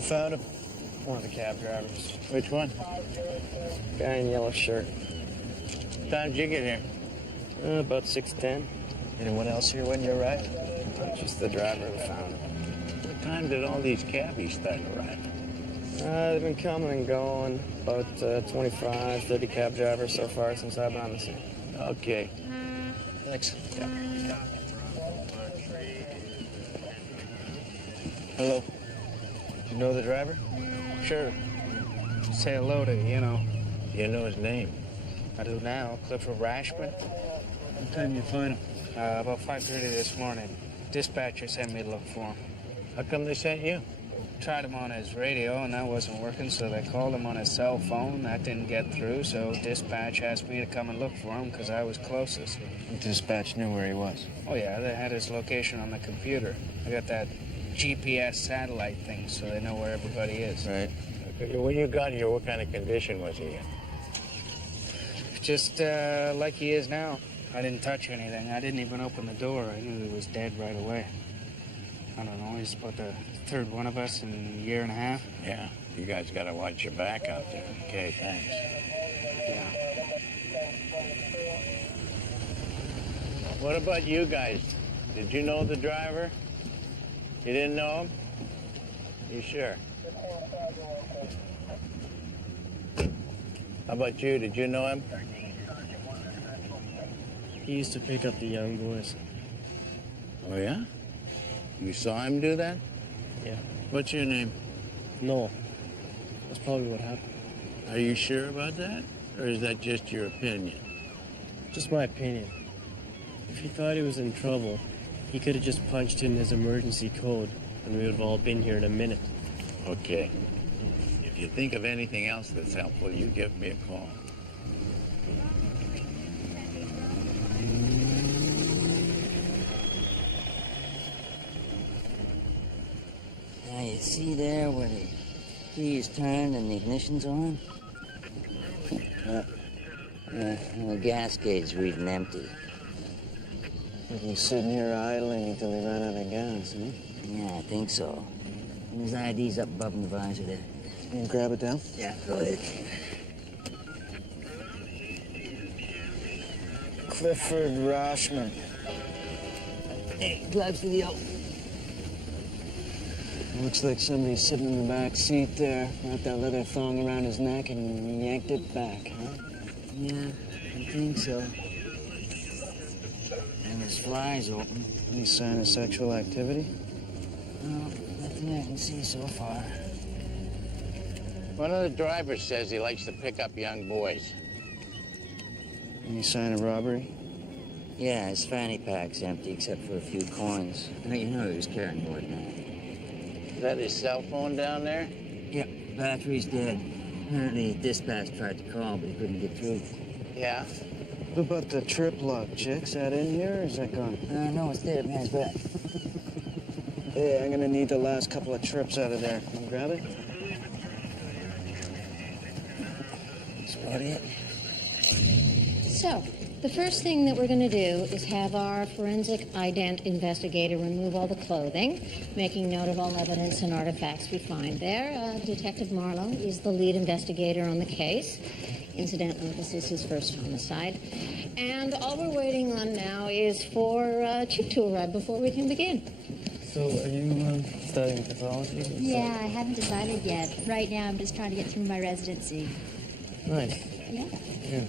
Who found him? One of the cab drivers. Which one? Guy in yellow shirt. What time did you get here? About 6:10. Anyone else here when you arrived? Just the driver who found him. What time did all these cabbies start arriving? They've been coming and going. About 25, 30 cab drivers so far since I've been on the scene. Okay. Thanks. Yeah. Hello. You know the driver? Sure. Say hello to, you know. You know his name? I do now. Clifford Rashman. What time you find him? About 5:30 this morning. Dispatcher sent me to look for him. How come they sent you? Tried him on his radio, and that wasn't working, so they called him on his cell phone. That didn't get through, so dispatch asked me to come and look for him because I was closest. Dispatch knew where he was. Oh, yeah, they had his location on the computer. I got that GPS satellite thing, so they know where everybody is. Right. Okay. When you got here, what kind of condition was he in? Just like he is now. I didn't touch anything. I didn't even open the door. I knew he was dead right away. I don't know, he's about the third one of us in a year and a half. Yeah, you guys got to watch your back out there. Okay, thanks. Yeah. What about you guys? Did you know the driver? You didn't know him? You sure? How about you? Did you know him? He used to pick up the young boys. Oh, yeah? You saw him do that? Yeah. What's your name? No. That's probably what happened. Are you sure about that? Or is that just your opinion? Just my opinion. If he thought he was in trouble, he could have just punched in his emergency code, and we would have all been here in a minute. Okay. If you think of anything else that's helpful, you give me a call. Now you see there where the key is turned and the ignition's on? The gas gate's reading empty. He's sitting here idling until he ran out of gas, huh? Yeah, I think so. And his ID's up above in the visor there. You can grab it down? Yeah, go ahead. Clifford Rashman. Hey, gloves to the open. Looks like somebody's sitting in the back seat there, wrapped that leather thong around his neck and yanked it back, huh? Yeah, I think so. And his fly's open. Any sign of sexual activity? No, nothing I can see so far. One of the drivers says he likes to pick up young boys. Any sign of robbery? Yeah, his fanny pack's empty except for a few coins. Now you know he was carrying more than that. Is that his cell phone down there? Yep, battery's dead. Apparently dispatch tried to call, but he couldn't get through. Yeah. What about the trip lock, chick? Is that in here or is that gone? No, it's there, man, it's back. Hey, I'm gonna need the last couple of trips out of there. Can you grab it? That's about it. So, the first thing that we're going to do is have our forensic ident investigator remove all the clothing, making note of all evidence and artifacts we find there. Detective Marlowe is the lead investigator on the case. Incidentally, this is his first homicide. And all we're waiting on now is for Chip to arrive before we can begin. So, are you studying pathology? Yeah, I haven't decided yet. Right now, I'm just trying to get through my residency. Nice. Yeah. Yeah.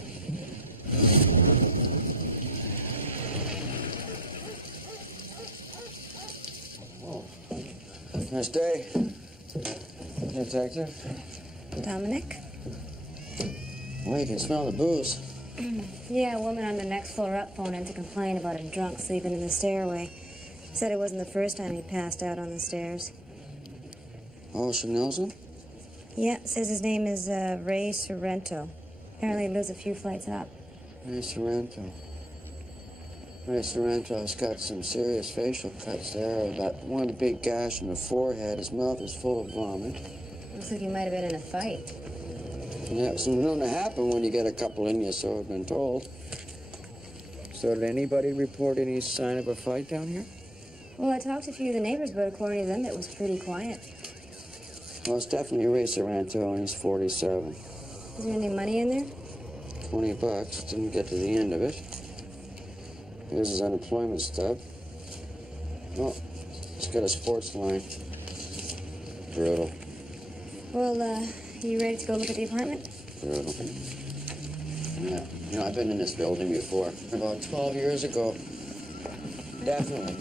Nice day, Detective. Dominic? Well, you can smell the booze. Yeah, a woman on the next floor up phoned in to complain about a drunk sleeping in the stairway. Said it wasn't the first time he passed out on the stairs. Oh, she knows him? Yeah, says his name is Ray Sorrento. Apparently he lives a few flights up. Ray Sorrento. Ray Sorrento's got some serious facial cuts there. That one big gash in the forehead. His mouth is full of vomit. Looks like he might have been in a fight. Yeah, it's known to happen when you get a couple in you, so I've been told. So did anybody report any sign of a fight down here? Well, I talked to a few of the neighbors, but according to them, it was pretty quiet. Well, it's definitely Ray Sorrento, and he's 47. Is there any money in there? $20. Didn't get to the end of it. Here's his unemployment stub. Oh, he's got a sports line. Brutal. Well, you ready to go look at the apartment? Brutal. Yeah. You know, I've been in this building before. About 12 years ago. Definitely.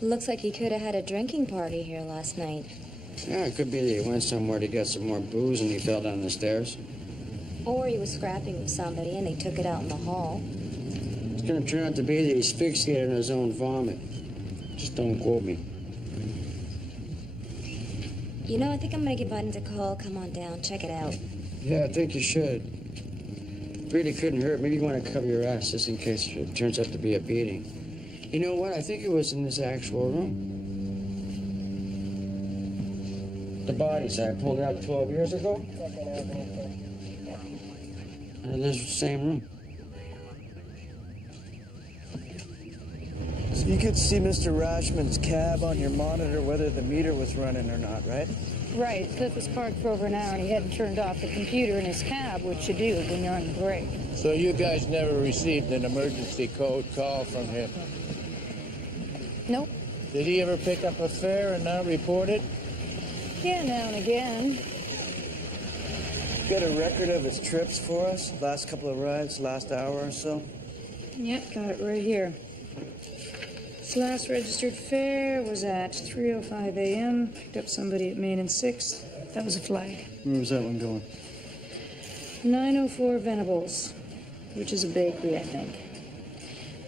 Looks like he could have had a drinking party here last night. Yeah, it could be that he went somewhere to get some more booze and he fell down the stairs. Or he was scrapping with somebody and they took it out in the hall. It's gonna turn out to be that he asphyxiated on his own vomit. Just don't quote me. You know, I think I'm gonna give Biden a call. Come on down, check it out. Yeah, I think you should. Really couldn't hurt. Maybe you want to cover your ass just in case it turns out to be a beating. You know what? I think it was in this actual room. The bodies, I pulled it out 12 years ago. And this was the same room. So you could see Mr. Rashman's cab on your monitor, whether the meter was running or not, right? Right. Cliff was parked for over an hour and he hadn't turned off the computer in his cab, which you do when you're on break. So you guys never received an emergency code call from him? Nope. Did he ever pick up a fare and not report it? Yeah, now and again. Got a record of his trips for us? Last couple of rides, last hour or so? Yep, got it right here. His last registered fare was at 3:05 a.m. Picked up somebody at Main and 6th. That was a flag. Where was that one going? 904 Venables, which is a bakery, I think.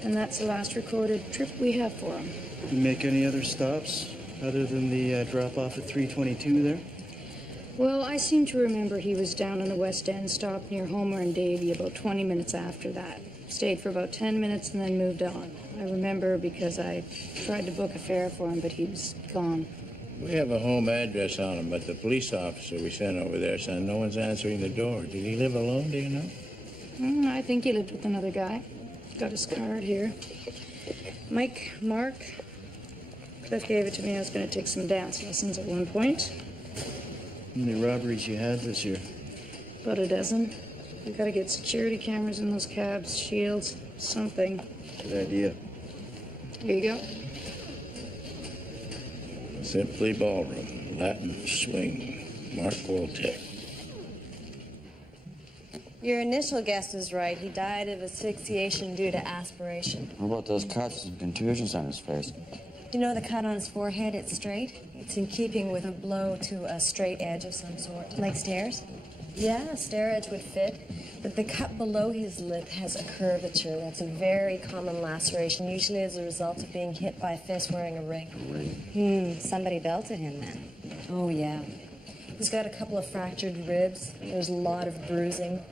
And that's the last recorded trip we have for him. Did you make any other stops other than the drop-off at 322 there? Well, I seem to remember he was down in the West End, stopped near Homer and Davy about 20 minutes after that. Stayed for about 10 minutes and then moved on. I remember because I tried to book a fare for him, but he was gone. We have a home address on him, but the police officer we sent over there said no one's answering the door. Did he live alone, do you know? I think he lived with another guy. Got his card here. Mark. Cliff gave it to me. I was going to take some dance lessons at one point. How many robberies you had this year? About a dozen. We got to get security cameras in those cabs, shields, something. Good idea. Here you go. Simply Ballroom, Latin Swing, Mark Woltek. Your initial guess was right. He died of asphyxiation due to aspiration. What about those cuts and contusions on his face? You know the cut on his forehead? It's straight. It's in keeping with a blow to a straight edge of some sort. Like stairs? Yeah, a stair edge would fit. But the cut below his lip has a curvature. That's a very common laceration, usually as a result of being hit by a fist wearing a ring. Somebody belted him then. Oh, yeah. He's got a couple of fractured ribs. There's a lot of bruising.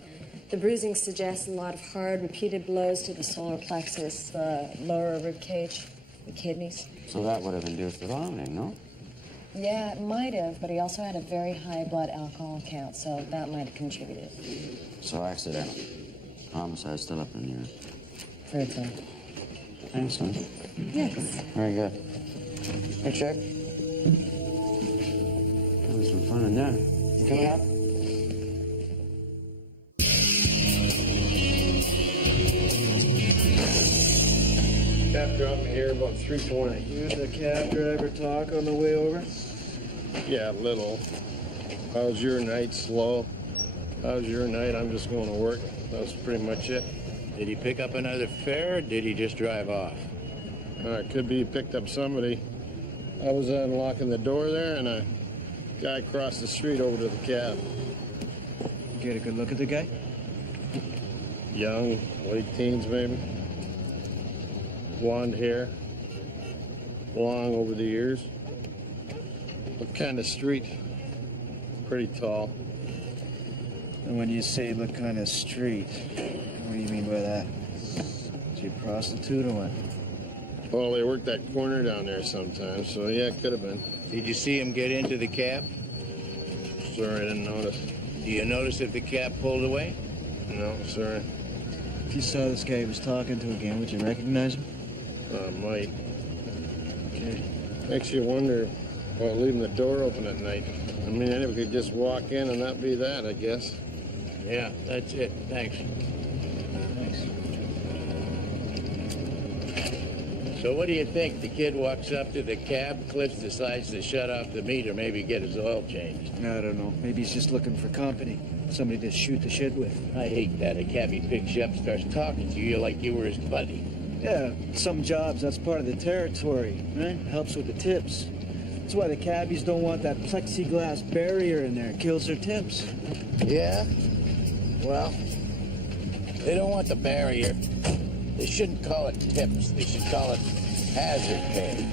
The bruising suggests a lot of hard, repeated blows to the solar plexus, the lower rib cage, the kidneys. So that would have induced the vomiting, no? Yeah, it might have, but he also had a very high blood alcohol count, so that might have contributed. So accidental. Homicide still up in the air. Heard so. Thanks, son. Yes. Very good. Hey, Chick. Having some fun in there. You coming up? Cab dropped me here about 3:20. You and the cab driver talk on the way over? Yeah, a little. How's your night? Slow. How's your night? I'm just going to work. That was pretty much it. Did he pick up another fare or did he just drive off? It could be he picked up somebody. I was unlocking the door there and a guy crossed the street over to the cab. Get a good look at the guy? Young, late teens maybe. Blonde hair. Long over the ears. What kind of street? Pretty tall. And when you say look kind of street, what do you mean by that? Is he a prostitute or what? Well, they work that corner down there sometimes, so yeah, it could have been. Did you see him get into the cab? Sorry, I didn't notice. Do you notice if the cab pulled away? No, sorry. If you saw this guy he was talking to again, would you recognize him? Might. Okay. Makes you wonder about leaving the door open at night. I mean, anyone could just walk in and that be that, I guess. Yeah, that's it. Thanks. So what do you think? The kid walks up to the cab, Cliff decides to shut off the meter, maybe get his oil changed. I don't know. Maybe he's just looking for company. Somebody to shoot the shit with. I hate that. A cabbie picks you up, starts talking to you like you were his buddy. Yeah, some jobs, that's part of the territory, right? Helps with the tips. That's why the cabbies don't want that plexiglass barrier in there. It kills their tips. Yeah? Well, they don't want the barrier. They shouldn't call it tips. They should call it hazard pay.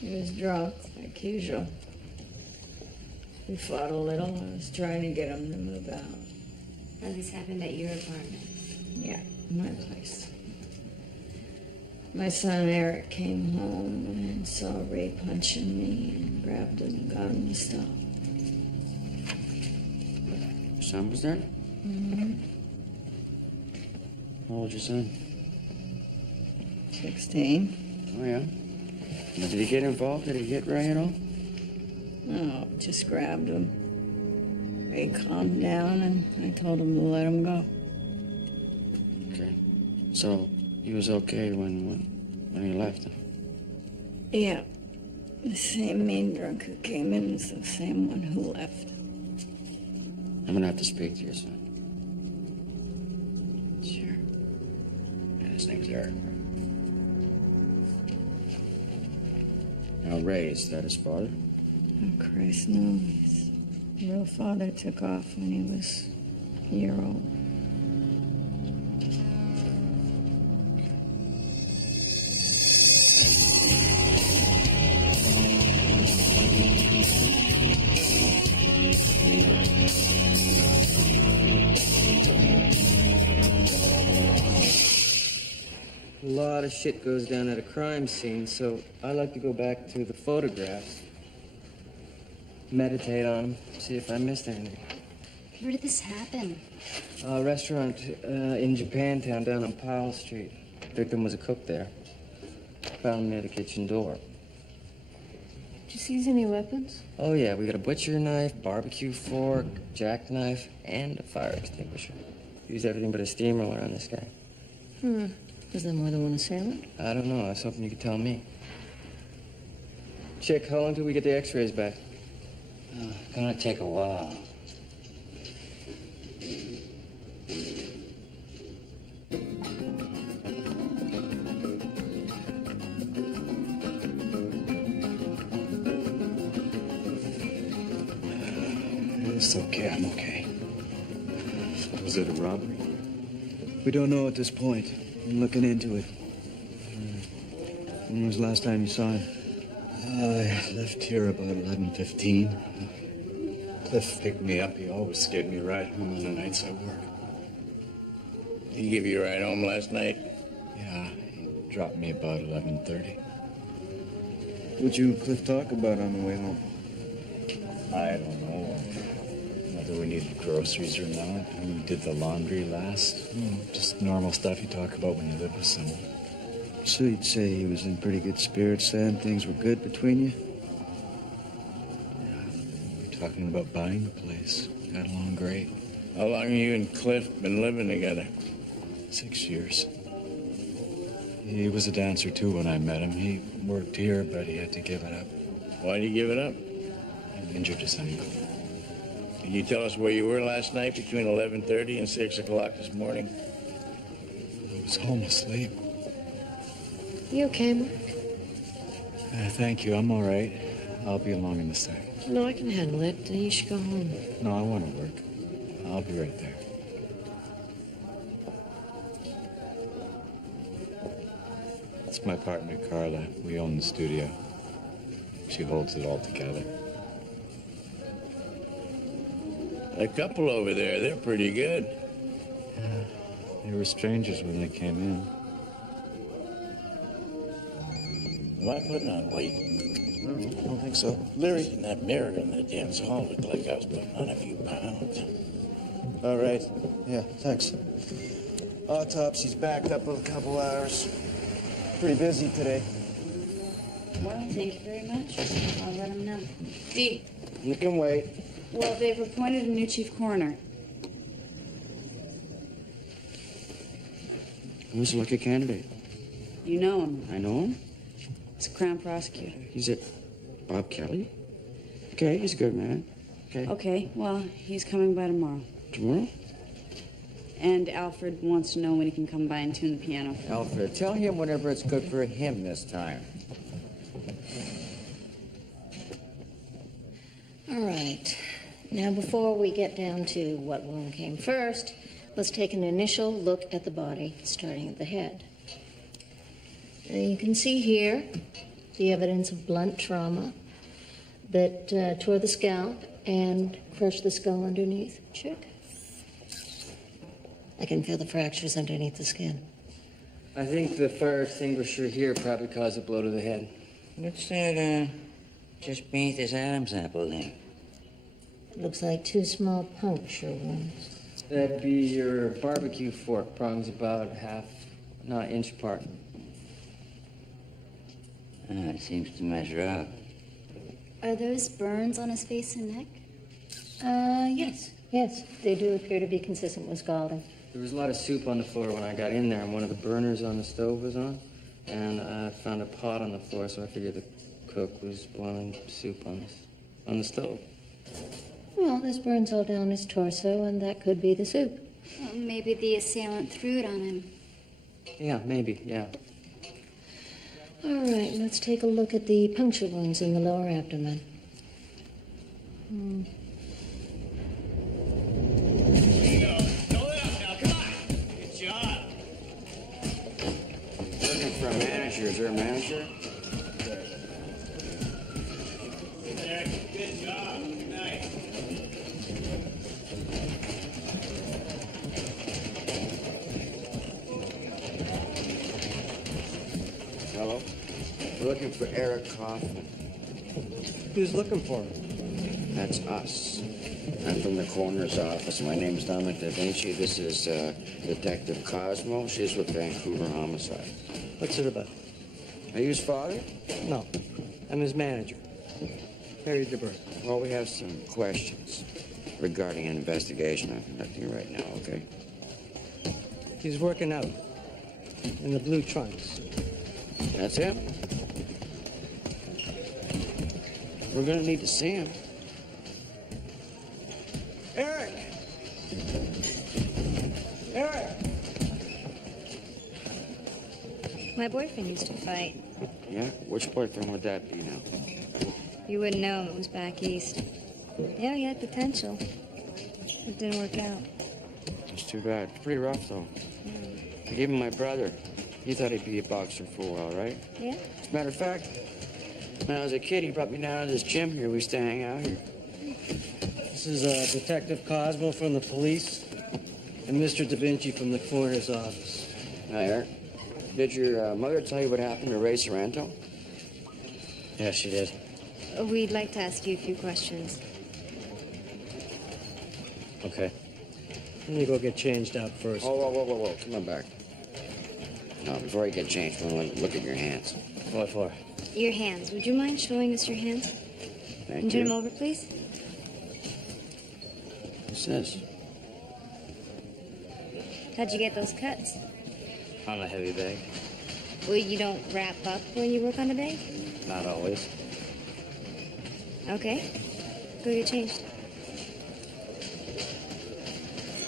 He was drunk, like usual. We fought a little. I was trying to get him to move out. And this happened at your apartment? Yeah, my place. My son Eric came home and saw Ray punching me and grabbed him and got him to stop. Your son was there? Mm-hmm. How old's your son? 16. Oh, yeah? Did he get involved? Did he hit Ray at all? No, just grabbed him. Ray calmed down and I told him to let him go. Okay. So, he was okay when you left him? Yeah. The same mean drunk who came in was the same one who left. I'm gonna have to speak to your son. Sure. Yeah, his name's Eric. Now, Ray, is that his father? Oh, Christ, no. His real father took off when he was a year old. A lot of shit goes down at a crime scene, so I like to go back to the photographs, meditate on them, see if I missed anything. Where did this happen? A restaurant in Japantown down on Powell Street. Victim was a cook there. Found near the kitchen door. Did you seize any weapons? Oh, yeah, we got a butcher knife, barbecue fork, jackknife, and a fire extinguisher. Used everything but a steamroller on this guy. Was there more than one assailant? I don't know. I was hoping you could tell me. Chick, how long till we get the x-rays back? Gonna take a while. It's okay, I'm okay. Was it a robbery? We don't know at this point. I'm looking into it. When was the last time you saw him? I left here about 11:15. Cliff picked me up. He always gave me a ride home on the nights I work. He give you a ride home last night? Yeah, he dropped me about 11:30. What'd you and Cliff talk about on the way home? I don't know whether we needed groceries or not. We did the laundry last. Just normal stuff you talk about when you live with someone. So you'd say he was in pretty good spirits then? Things were good between you? Yeah, we were talking about buying the place. Got along great. How long have you and Cliff been living together? 6 years. He was a dancer too when I met him. He worked here, but he had to give it up. Why'd he give it up? He injured his ankle. Can you tell us where you were last night between 11:30 and 6 o'clock this morning? I was home asleep. You okay, Mark? Thank you. I'm all right. I'll be along in a sec. No, I can handle it. You should go home. No, I want to work. I'll be right there. It's my partner, Carla. We own the studio. She holds it all together. A couple over there, they're pretty good. Yeah, they were strangers when they came in. Am I putting on weight? No, I don't think so. Larry, in that mirror in the dance hall looked like I was putting on a few pounds. All right. Yeah, thanks. Autopsy's backed up a couple hours. Pretty busy today. Well, thank you very much. I'll let him know. Dee. You can wait. Well, they've appointed a new chief coroner. Who's a lucky candidate? You know him. I know him. It's a crown prosecutor. He's at Bob Kelly. Okay, he's a good man. Okay. Okay, well, he's coming by tomorrow. Tomorrow? And Alfred wants to know when he can come by and tune the piano. Alfred, tell him whenever it's good for him this time. All right. Now, before we get down to what wound came first, let's take an initial look at the body, starting at the head. You can see here the evidence of blunt trauma that tore the scalp and crushed the skull underneath. Check. I can feel the fractures underneath the skin. I think the fire extinguisher here probably caused a blow to the head. What's that, just beneath this Adam's apple there? Looks like 2 small puncture wounds. That'd be your barbecue fork, prongs about an inch apart. It seems to measure up. Are those burns on his face and neck? Yes. They do appear to be consistent with scalding. There was a lot of soup on the floor when I got in there, and one of the burners on the stove was on, and I found a pot on the floor, so I figured the cook was boiling soup on the stove. Well, there's burns all down his torso, and that could be the soup. Well, maybe the assailant threw it on him. Yeah, maybe, yeah. All right, let's take a look at the puncture wounds in the lower abdomen. Looking for a manager. Is there a manager? Good job. Good night. Hello? We're looking for Eric Kaufman. Who's looking for him? That's us. I'm from the coroner's office. My name's Dominic Da Vinci. This is Detective Cosmo. She's with Vancouver Homicide. What's it about? Are you his father? No. I'm his manager. Harry DeBurn. Well, we have some questions regarding an investigation I'm conducting right now, okay? He's working out in the blue trunks. That's him? We're gonna need to see him. Eric! Eric! My boyfriend used to fight. Yeah? Which boyfriend would that be now? You wouldn't know him. It was back east. Yeah, he had potential. It didn't work out. It's too bad. Pretty rough, though. Even my brother, he thought he'd be a boxer for a while, right? Yeah? As a matter of fact, when I was a kid, he brought me down to this gym here. We used to hang out here. This is Detective Cosmo from the police and Mr. Da Vinci from the coroner's office. Hi, Eric. Did your mother tell you what happened to Ray Sorrento? Yeah, she did. We'd like to ask you a few questions. Okay. Let me go get changed out first. Oh, whoa. Come on back. No, before you get changed, I want to look at your hands. What for? Your hands. Would you mind showing us your hands? Thank Can you turn you. them over, please? What's this? How'd you get those cuts? On a heavy bag. Well, you don't wrap up when you work on a bag? Not always. Okay. Go get changed.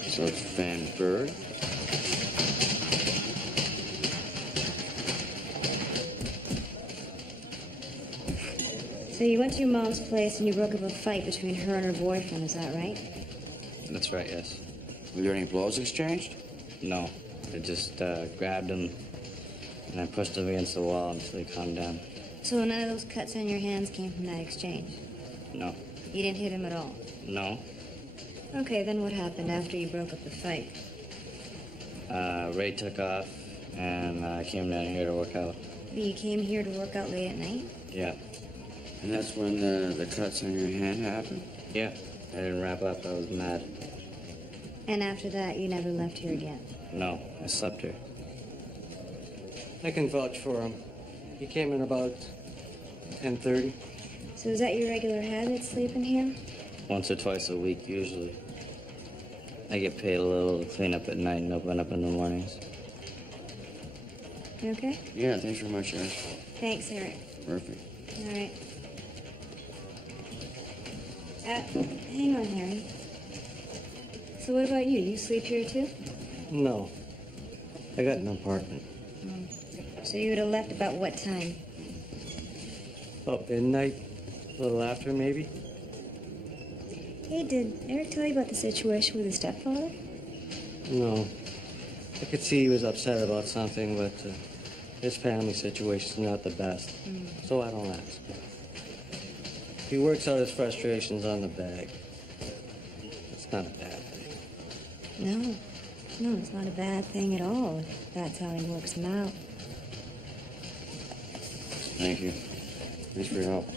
So it's Van Bird. So you went to your mom's place and you broke up a fight between her and her boyfriend, is that right? That's right, yes. Were there any blows exchanged? No. I just grabbed him and I pushed him against the wall until he calmed down. So none of those cuts on your hands came from that exchange? No. You didn't hit him at all? No. Okay, then what happened after you broke up the fight? Ray took off and I came down here to work out. You came here to work out late at night? Yeah. And that's when the cuts on your hand happened? Yeah. I didn't wrap up. I was mad. And after that, you never left here again? No, I slept here. I can vouch for him. He came in about 10:30. So is that your regular habit, sleeping here? Once or twice a week, usually. I get paid a little to clean up at night and open up in the mornings. You okay? Yeah, thanks very much, Eric. Thanks, Eric. Perfect. All right. Hang on, Harry. So what about you? You sleep here too? No. I got an apartment. So you would have left about what time? About midnight, a little after maybe. Hey, did Eric tell you about the situation with his stepfather? No. I could see he was upset about something, but his family situation's not the best. So I don't ask. He works out his frustrations on the bag. It's not a bad thing. No, it's not a bad thing at all, if that's how he works them out. Thank you. Thanks for your help.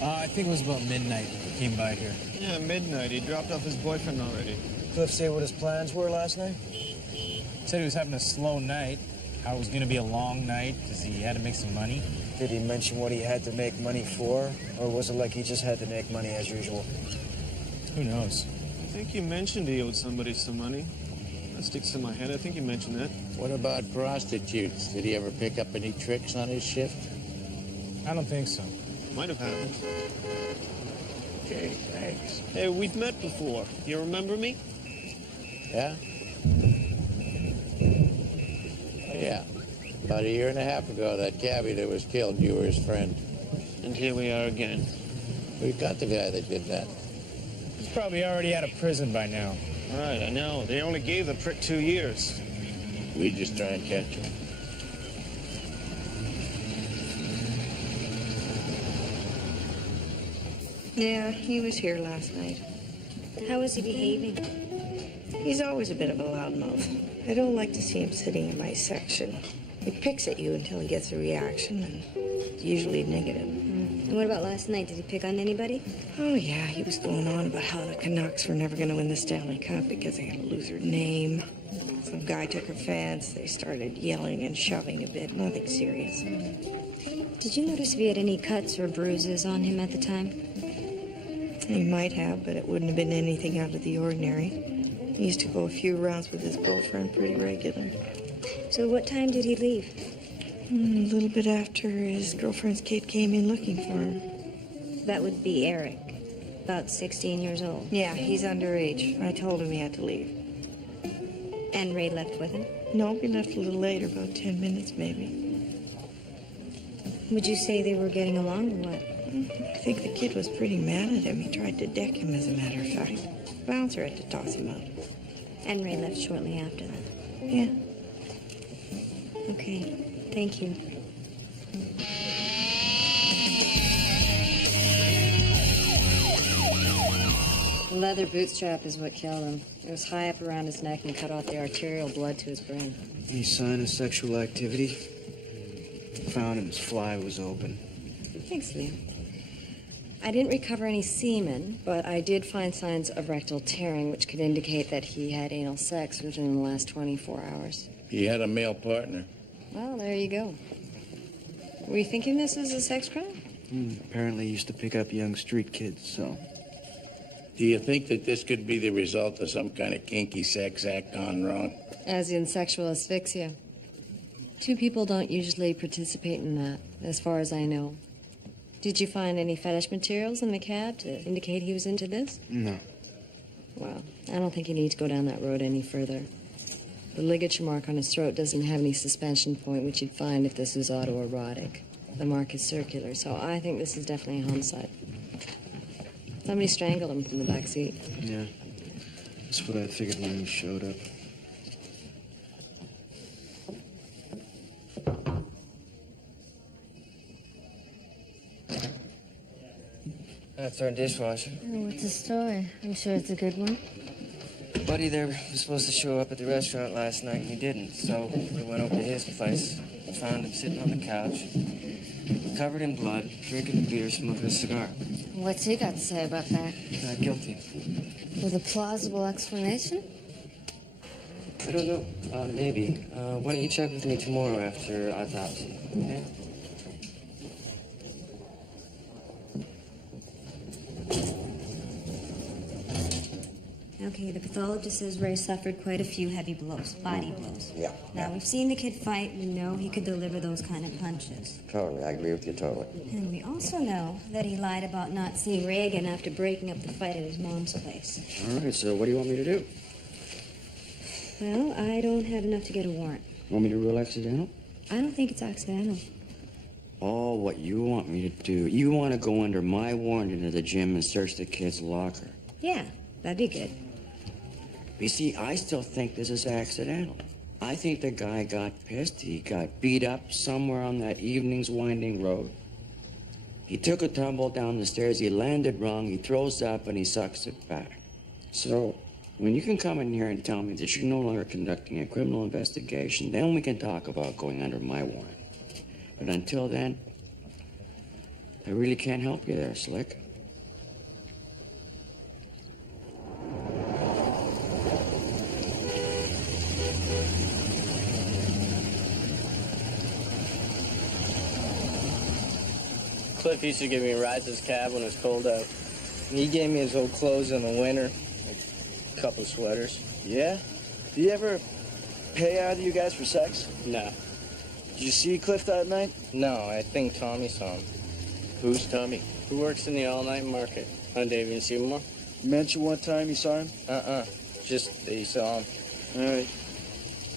I think it was about midnight he came by here. Yeah, midnight. He dropped off his boyfriend already. Cliff say what his plans were last night? Said he was having a slow night, how it was going to be a long night because he had to make some money. Did he mention what he had to make money for? Or was it like he just had to make money as usual? Who knows? I think he mentioned he owed somebody some money. That sticks in my head. I think he mentioned that. What about prostitutes? Did he ever pick up any tricks on his shift? I don't think so. Might have happened. Okay, thanks. Hey, we've met before. You remember me? Yeah? Yeah. About a year and a half ago, that cabbie that was killed, you were his friend. And here we are again. We've got the guy that did that. He's probably already out of prison by now. Right, I know. They only gave the prick 2 years. We just try and catch him. Yeah, he was here last night. How was he behaving? He's always a bit of a loudmouth. I don't like to see him sitting in my section. He picks at you until he gets a reaction, and it's usually negative. And what about last night? Did he pick on anybody? Oh, yeah, he was going on about how the Canucks were never going to win the Stanley Cup because they had to lose their name. Some guy took offense. They started yelling and shoving a bit. Nothing serious. Did you notice if he had any cuts or bruises on him at the time? He might have, but it wouldn't have been anything out of the ordinary. He used to go a few rounds with his girlfriend pretty regular. So what time did he leave? A little bit after his girlfriend's kid came in looking for him. That would be Eric, about 16 years old. Yeah, he's underage. I told him he had to leave. And Ray left with him? No, he left a little later, about 10 minutes maybe. Would you say they were getting along or what? I think the kid was pretty mad at him. He tried to deck him, as a matter of fact. Bouncer had to toss him out. And Ray left shortly after that? Yeah. Okay, thank you. The leather bootstrap is what killed him. It was high up around his neck and cut off the arterial blood to his brain. Any sign of sexual activity? Found him, his fly was open. Thanks, Liam. I didn't recover any semen, but I did find signs of rectal tearing, which could indicate that he had anal sex within the last 24 hours. He had a male partner. Well, there you go. Were you thinking this was a sex crime? Apparently he used to pick up young street kids, so... Do you think that this could be the result of some kind of kinky sex act gone wrong? As in sexual asphyxia. 2 people don't usually participate in that, as far as I know. Did you find any fetish materials in the cab to indicate he was into this? No. Well, I don't think you need to go down that road any further. The ligature mark on his throat doesn't have any suspension point, which you'd find if this was autoerotic. The mark is circular, so I think this is definitely a homicide. Somebody strangled him from the back seat. Yeah. That's what I figured when he showed up. That's our dishwasher. Oh, what's the story? I'm sure it's a good one. buddy there was supposed to show up at the restaurant last night, and he didn't. So we went over to his place and found him sitting on the couch, covered in blood, drinking a beer, smoking a cigar. What's he got to say about that? Guilty. With a plausible explanation? I don't know. Maybe. Why don't you check with me tomorrow after autopsy, okay? Okay, the pathologist says Ray suffered quite a few heavy blows, body blows. Yeah. Now, we've seen the kid fight. We know he could deliver those kind of punches. Totally, I agree with you totally. And we also know that he lied about not seeing Ray again after breaking up the fight at his mom's place. All right, so what do you want me to do? Well, I don't have enough to get a warrant. Want me to rule accidental? I don't think it's accidental. Oh, what you want me to do? You want to go under my warrant into the gym and search the kid's locker? Yeah, that'd be good. You see, I still think this is accidental. I think the guy got pissed. He got beat up somewhere on that evening's winding road. He took a tumble down the stairs. He landed wrong. He throws up and he sucks it back. So, when you can come in here and tell me that you're no longer conducting a criminal investigation, then we can talk about going under my warrant. But until then, I really can't help you there, Slick. Cliff used to give me rides in his cab when it was cold out. He gave me his old clothes in the winter, like a couple of sweaters. Yeah? Do you ever pay either of you guys for sex? No. Did you see Cliff that night? No, I think Tommy saw him. Who's Tommy? Who works in the all-night market on Davie and Seymour? You mentioned one time you saw him? Just that you saw him. All right.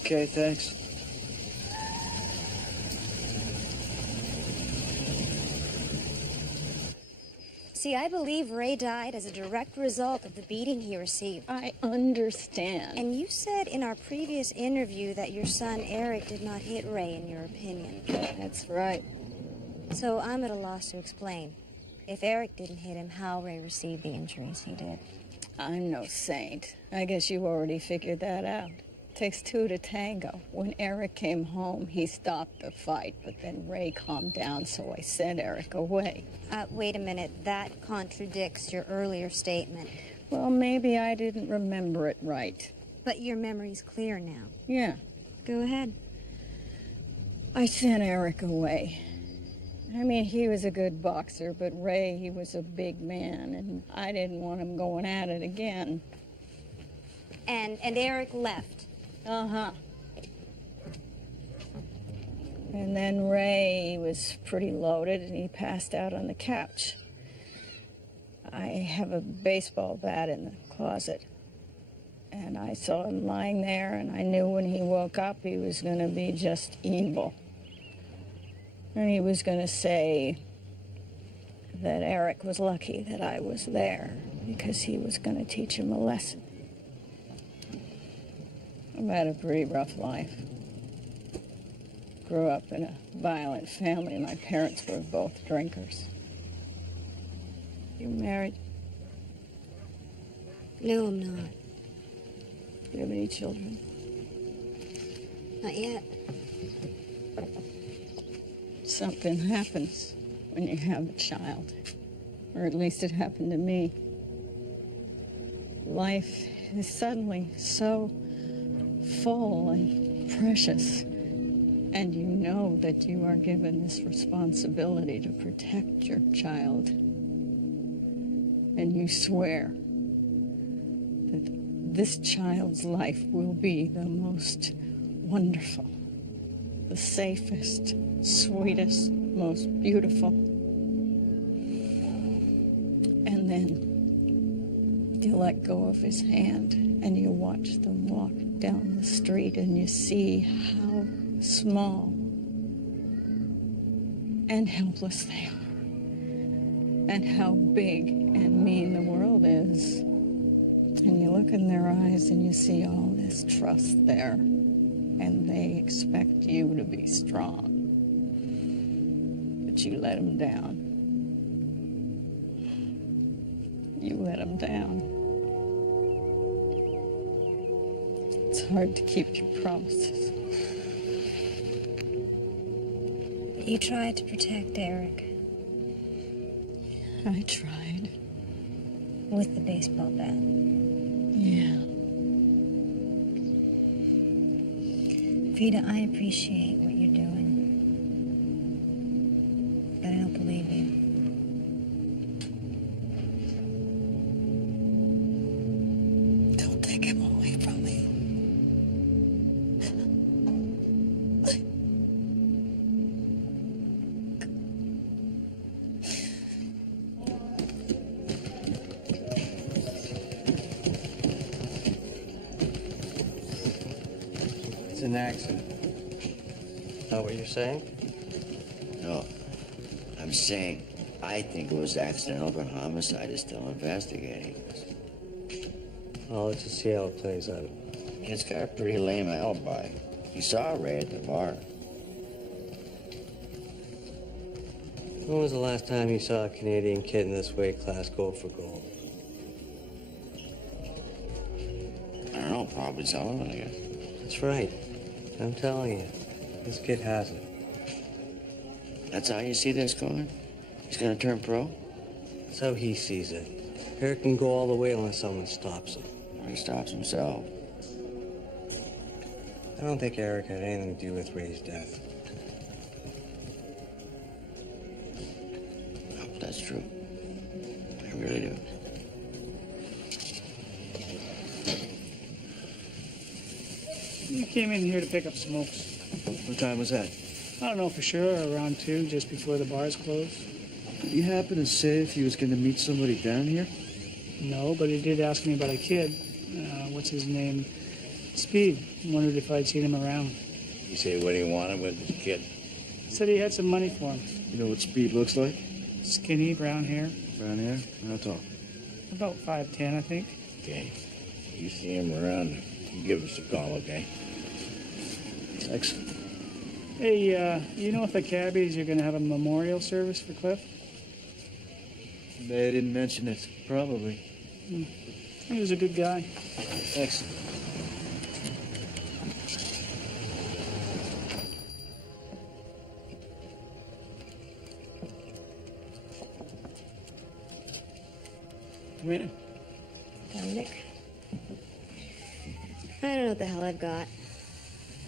Okay, thanks. See, I believe Ray died as a direct result of the beating he received. I understand. And you said in our previous interview that your son Eric did not hit Ray, in your opinion. That's right. So I'm at a loss to explain. If Eric didn't hit him, how Ray received the injuries he did. I'm no saint. I guess you already figured that out. Takes two to tango. When Eric came home, he stopped the fight, but then Ray calmed down, so I sent Eric away. Wait a minute. That contradicts your earlier statement. Well, maybe I didn't remember it right. But your memory's clear now. Yeah. Go ahead. I sent Eric away. I mean, he was a good boxer, but Ray, he was a big man, and I didn't want him going at it again. And Eric left. Uh-huh. And then Ray was pretty loaded, and he passed out on the couch. I have a baseball bat in the closet, and I saw him lying there, and I knew when he woke up he was going to be just evil. And he was going to say that Eric was lucky that I was there, because he was going to teach him a lesson. I've had a pretty rough life. Grew up in a violent family. My parents were both drinkers. You married? No, I'm not. Do you have any children? Not yet. Something happens when you have a child. Or at least it happened to me. Life is suddenly so full and precious. And you know that you are given this responsibility to protect your child. And you swear that this child's life will be the most wonderful, the safest, sweetest, most beautiful. And then you let go of his hand and you watch them walk down the street and you see how small and helpless they are, and how big and mean the world is. And you look in their eyes and you see all this trust there, and they expect you to be strong. But you let them down. You let them down. It's hard to keep your promises. But you tried to protect Eric. I tried. With the baseball bat. Yeah. Frida, I appreciate what you're doing. But I don't believe you. Don't take him away from me. It's an accident. Not what you're saying? No. I'm saying I think it was accidental, but homicide is still investigating. Well, let's just see how it plays out. It's got a pretty lame alibi. He saw Ray at the bar. When was the last time you saw a Canadian kid in this weight class go for gold? I don't know, probably Sullivan, I guess. That's right. I'm telling you, this kid has it. That's how you see this going? He's gonna turn pro? That's how he sees it. Eric can go all the way unless someone stops him. Or he stops himself. I don't think Eric had anything to do with Ray's death. I hope that's true. I really do. You came in here to pick up smokes. What time was that? I don't know for sure, around 2, just before the bars closed. Did you happen to say if he was going to meet somebody down here? No, but he did ask me about a kid. What's his name? Speed. Wondered if I'd seen him around. You say what he wanted with his kid? Said he had some money for him. You know what Speed looks like? Skinny, brown hair. Brown hair? How tall? About 5'10", I think. Okay. You see him around, you give us a call, okay? Thanks. Hey, you know if the cabbies are going to have a memorial service for Cliff? They didn't mention it. Probably. He was a good guy. Thanks. Come in. Dominic? I don't know what the hell I've got.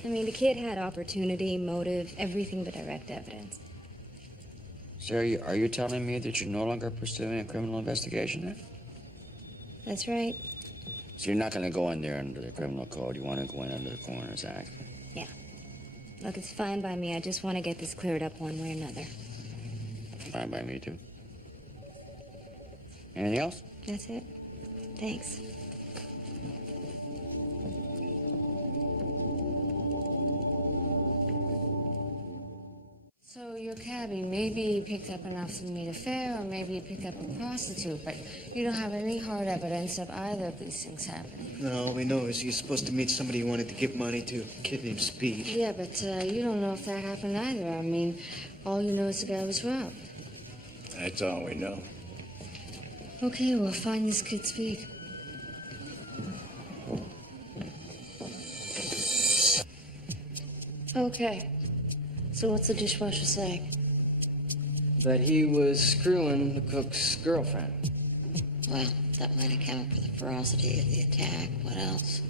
I mean, the kid had opportunity, motive, everything but direct evidence. So are you telling me that you're no longer pursuing a criminal investigation then? That's right. So you're not going to go in there under the criminal code. You want to go in under the coroner's act. Yeah. Look, it's fine by me. I just want to get this cleared up one way or another. Fine by me, too. Anything else? That's it. Thanks. So your cabbie, maybe he picked up enough to meet a fare, or maybe he picked up a prostitute, but you don't have any hard evidence of either of these things happening. No, all we know is he's supposed to meet somebody he wanted to give money to. A kid named Speed. Yeah, but you don't know if that happened either. I mean, all you know is the guy was robbed. That's all we know. Okay, we'll find this kid Speed. Okay. So what's the dishwasher say? That he was screwing the cook's girlfriend. Well, that might account for the ferocity of the attack. What else?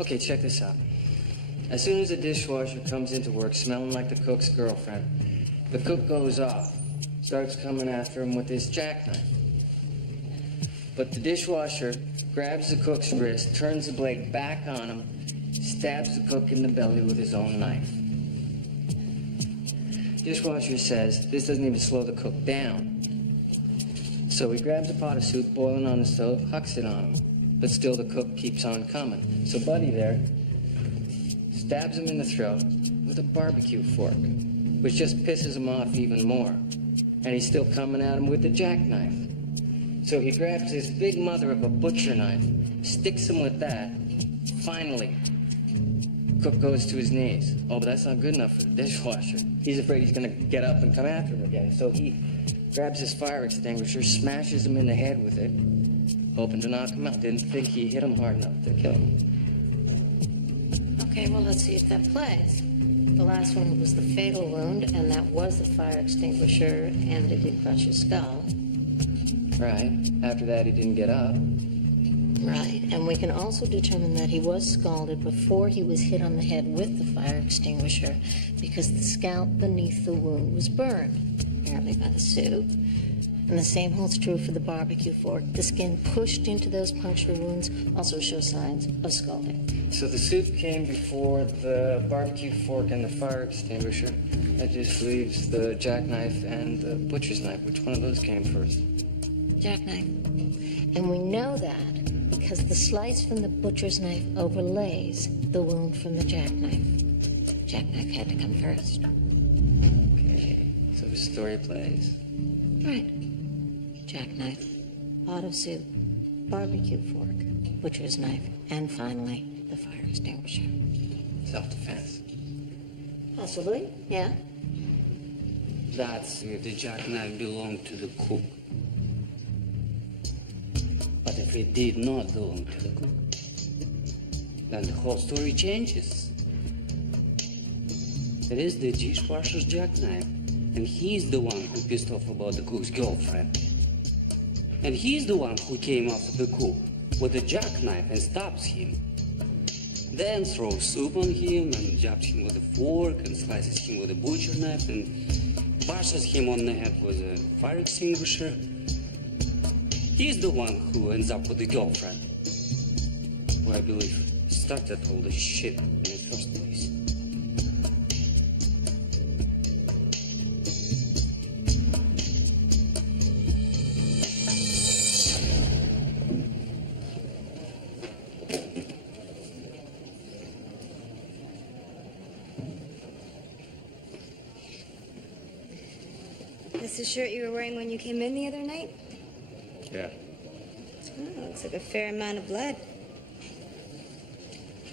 Okay, check this out. As soon as the dishwasher comes into work smelling like the cook's girlfriend, the cook goes off, starts coming after him with his jackknife. But the dishwasher grabs the cook's wrist, turns the blade back on him, stabs the cook in the belly with his own knife. Dishwasher says this doesn't even slow the cook down. So he grabs a pot of soup boiling on the stove, hucks it on him. But still the cook keeps on coming. So Buddy there stabs him in the throat with a barbecue fork, which just pisses him off even more. And he's still coming at him with the jackknife. So he grabs his big mother of a butcher knife, sticks him with that. Finally, cook goes to his knees. Oh, but that's not good enough for the dishwasher. He's afraid he's gonna get up and come after him again. So he grabs his fire extinguisher, smashes him in the head with it, hoping to knock him out. Didn't think he hit him hard enough to kill him. Okay, well, let's see if that plays. The last one was the fatal wound, and that was the fire extinguisher, and it did crush his skull. Right. After that, he didn't get up. Right, and we can also determine that he was scalded before he was hit on the head with the fire extinguisher because the scalp beneath the wound was burned, apparently by the soup. And the same holds true for the barbecue fork. The skin pushed into those puncture wounds also shows signs of scalding. So the soup came before the barbecue fork and the fire extinguisher. That just leaves the jackknife and the butcher's knife. Which one of those came first? Jackknife. And we know that because the slice from the butcher's knife overlays the wound from the jackknife. Jackknife had to come first. Okay, so the story plays. Right. Jackknife, pot of soup, barbecue fork, butcher's knife, and finally, the fire extinguisher. Self-defense. Possibly, yeah. That's if the jackknife belonged to the cook. But if it did not belong to the cook, then the whole story changes. It is the dishwasher's jackknife, and he's the one who pissed off about the cook's girlfriend. And he's the one who came after the cook with a jackknife and stabs him. Then throws soup on him and jabs him with a fork and slices him with a butcher knife and bashes him on the head with a fire extinguisher. He's the one who ends up with the girlfriend, who I believe started all this shit in the first place. This the shirt you were wearing when you came in the other night? Yeah. Oh, looks like a fair amount of blood.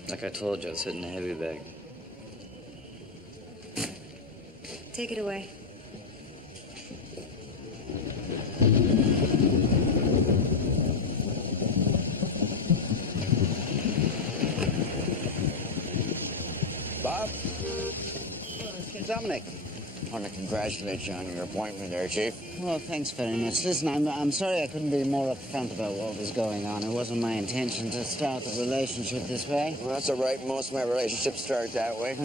Like I told you, it's hitting a heavy bag. Take it away. Bob? Dominic. I want to congratulate you on your appointment there, Chief. Well, thanks very much. Listen, I'm sorry I couldn't be more upfront about what was going on. It wasn't my intention to start the relationship this way. Well, that's all right. Most of my relationships start that way.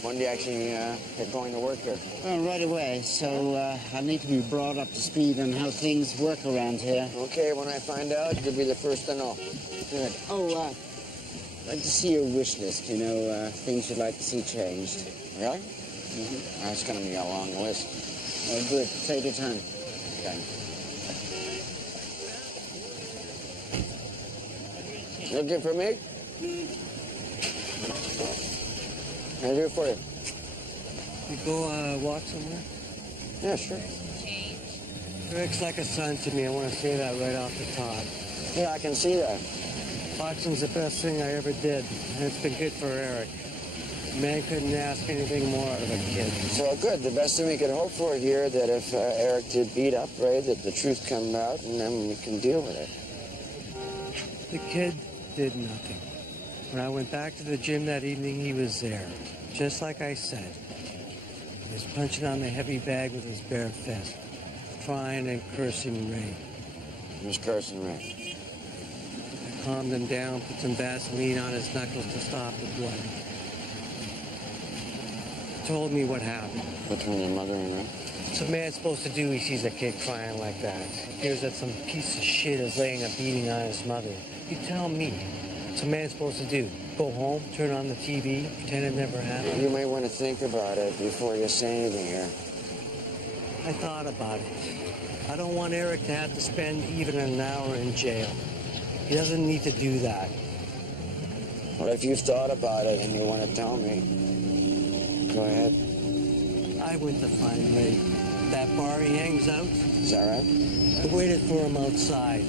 When do you actually get going to work here? Well, right away. So I need to be brought up to speed on how things work around here. Okay, when I find out, you'll be the first to know. Good. Oh, I'd like to see your wish list, you know, things you'd like to see changed. Really? Mm-hmm. That's going to be a long list. Oh, good. Take your time. Okay. Looking for me? What can I do for you? You go walk somewhere? Yeah, sure. Eric's like a son to me. I want to say that right off the top. Yeah, I can see that. Boxing's the best thing I ever did, and it's been good for Eric. Man couldn't ask anything more out of a kid. So good. The best thing we could hope for here that if Eric did beat up Ray, that the truth comes out and then we can deal with it. The kid did nothing. When I went back to the gym that evening, he was there, just like I said. He was punching on the heavy bag with his bare fist, crying and cursing Ray. He was cursing Ray. I calmed him down, put some Vaseline on his knuckles to stop the blood. Told me what happened. Between your mother and Ray? What's a man supposed to do? He sees a kid crying like that. Hears that some piece of shit is laying a beating on his mother. You tell me, what's a man supposed to do? Go home, turn on the TV, pretend it never happened? You may want to think about it before you say anything here. I thought about it. I don't want Eric to have to spend even an hour in jail. He doesn't need to do that. Well, if you've thought about it and you want to tell me, go ahead. I went to find Ray. That bar he hangs out. Is that right? I waited for him outside.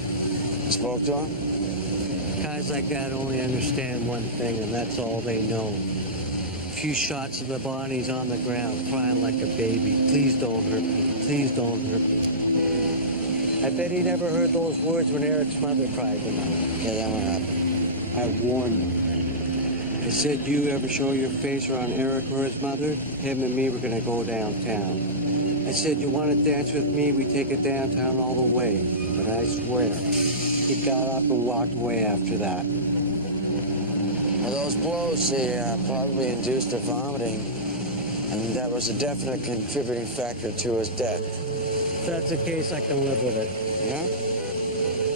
Spoke to him? Guys like that only understand one thing, and that's all they know. A few shots of the bodies on the ground, crying like a baby. Please don't hurt me. Please don't hurt me. I bet he never heard those words when Eric's mother cried them out. Yeah, that one happened. I warned him. I said, you ever show your face around Eric or his mother, him and me were gonna go downtown. I said, you want to dance with me? We take it downtown all the way. But I swear, he got up and walked away after that. Well, those blows, they probably induced a vomiting, and that was a definite contributing factor to his death. If that's the case, I can live with it.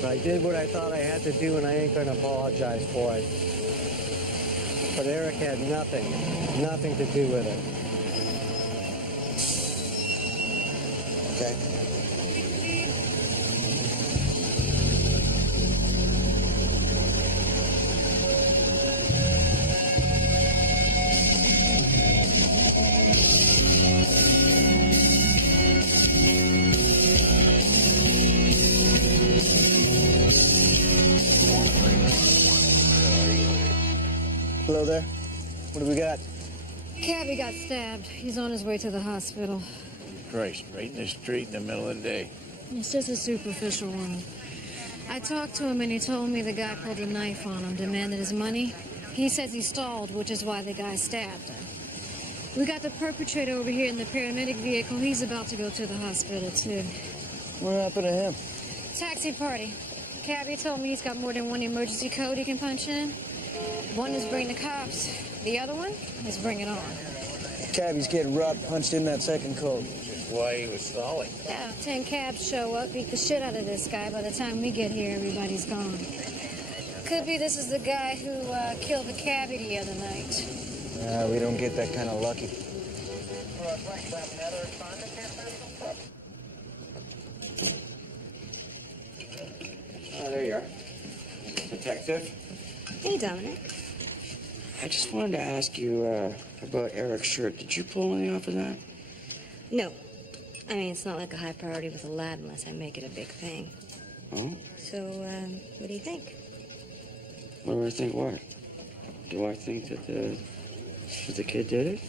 Yeah? I did what I thought I had to do, and I ain't gonna apologize for it. But Eric had nothing to do with it. Okay. Hello there. What do we got? Cabby got stabbed. He's on his way to the hospital. Christ, right in the street in the middle of the day. It's just a superficial wound. I talked to him and he told me the guy pulled a knife on him, demanded his money. He says he stalled, which is why the guy stabbed him. We got the perpetrator over here in the paramedic vehicle. He's about to go to the hospital, too. What happened to him? Taxi party. Cabby told me he's got more than one emergency code he can punch in. One is bring the cops. The other one is bring it on. Cabby's getting robbed, punched in that second code. Just why he was stalling. Yeah, 10 cabs show up, beat the shit out of this guy. By the time we get here, everybody's gone. Could be this is the guy who killed the cabbie the other night. We don't get that kind of lucky. Oh, there you are. Detective. Hey, Dominic. I just wanted to ask you about Eric's shirt. Did you pull anything off of that? No. I mean, it's not like a high priority with a lab unless I make it a big thing. Oh? So, what do you think? What do I think what? Do I think that the kid did it?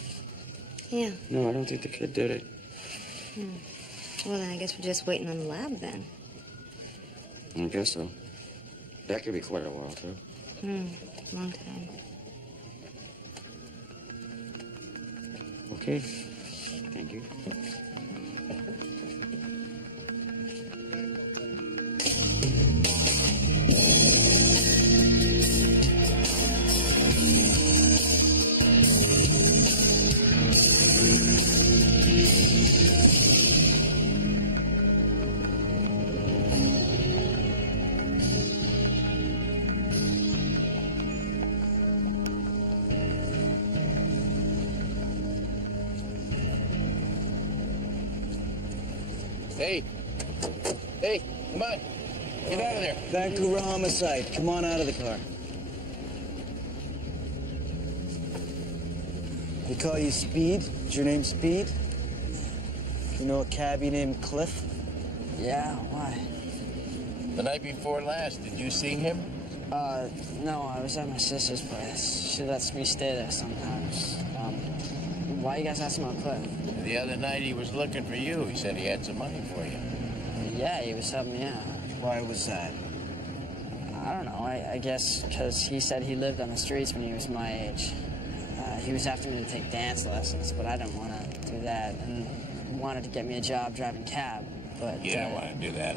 Yeah. No, I don't think the kid did it. Well, then I guess we're just waiting on the lab then. I guess so. That could be quite a while, too. Long time. Okay. Thank you. Hey, come on. Get out of there. Vancouver homicide. Come on out of the car. They call you Speed? Is your name Speed? You know a cabbie named Cliff? Yeah, why? The night before last, did you see him? No, I was at my sister's place. She lets me stay there sometimes. Why you guys asking about Cliff? The other night he was looking for you. He said he had some money for you. Yeah, he was helping me out. Why was that? I don't know. I guess because he said he lived on the streets when he was my age. He was after me to take dance lessons, but I didn't want to do that, and wanted to get me a job driving cab, but... You don't want to do that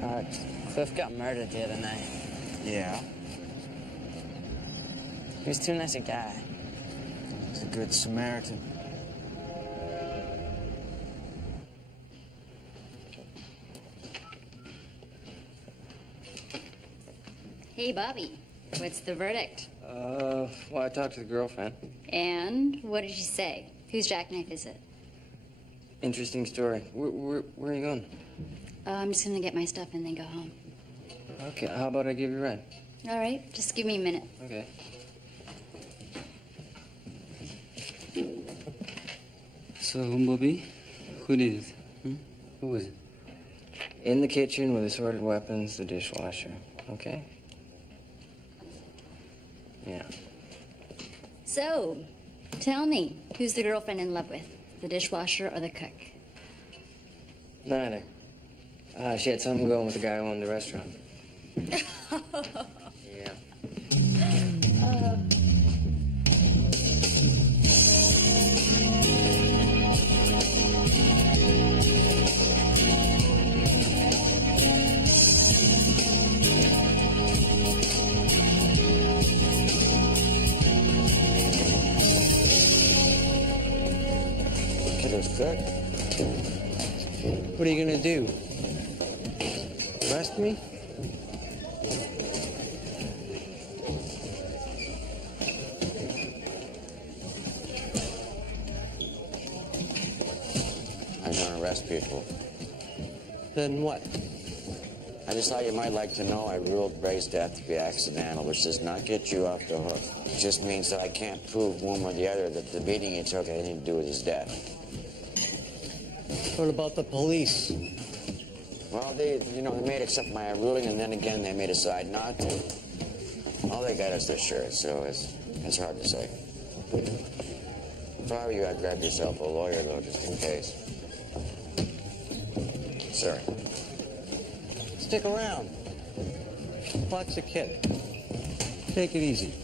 either. Cliff got murdered the other night. Yeah? He was too nice a guy. He's a good Samaritan. Hey, Bobby. What's the verdict? Well, I talked to the girlfriend. And what did she say? Whose jackknife is it? Interesting story. Where are you going? I'm just gonna get my stuff and then go home. Okay, how about I give you a ride? All right, just give me a minute. Okay. So, Bobby, who did it? Who was it? In the kitchen with assorted weapons, the dishwasher. Okay? Yeah. So, tell me, who's the girlfriend in love with? The dishwasher or the cook? Neither. She had something going with the guy who owned the restaurant. Good. What are you gonna do? Arrest me? I don't arrest people. Then what? I just thought you might like to know I ruled Ray's death to be accidental, which does not get you off the hook. It just means that I can't prove one way or the other that the beating he took had anything to do with his death. What about the police? Well, they may accept my ruling, and then again, they may decide not to. All they got is their shirt, so it's hard to say. If I were you, I'd grab yourself a lawyer, though, just in case. Sorry. Stick around. Watch the kid. Take it easy.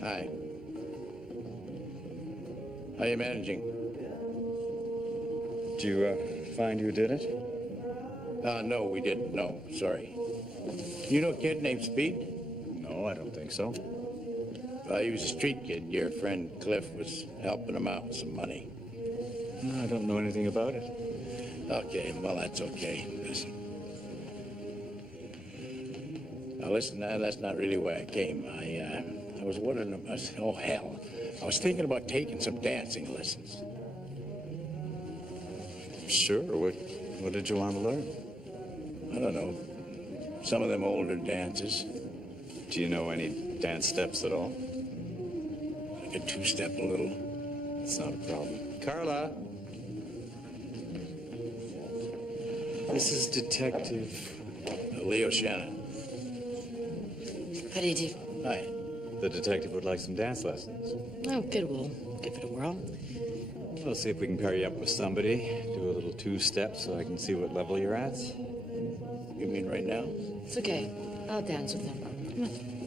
Hi. How are you managing? Did you find who did it? No, we didn't. No, sorry. You know a kid named Speed? No, I don't think so. He was a street kid. Your friend Cliff was helping him out with some money. No, I don't know anything about it. Okay, well, that's okay. Listen. Now, listen, that's not really why I came. I was wondering about, oh, hell. I was thinking about taking some dancing lessons. Sure. What did you want to learn? I don't know. Some of them older dances. Do you know any dance steps at all? Like a two-step a little. It's not a problem. Carla! This is Detective... Leo Shannon. How do you do? Hi. The detective would like some dance lessons. Oh, good. We'll give it a whirl. We'll see if we can pair you up with somebody. Do a little two-step so I can see what level you're at. You mean right now? It's okay. I'll dance with them. Come on.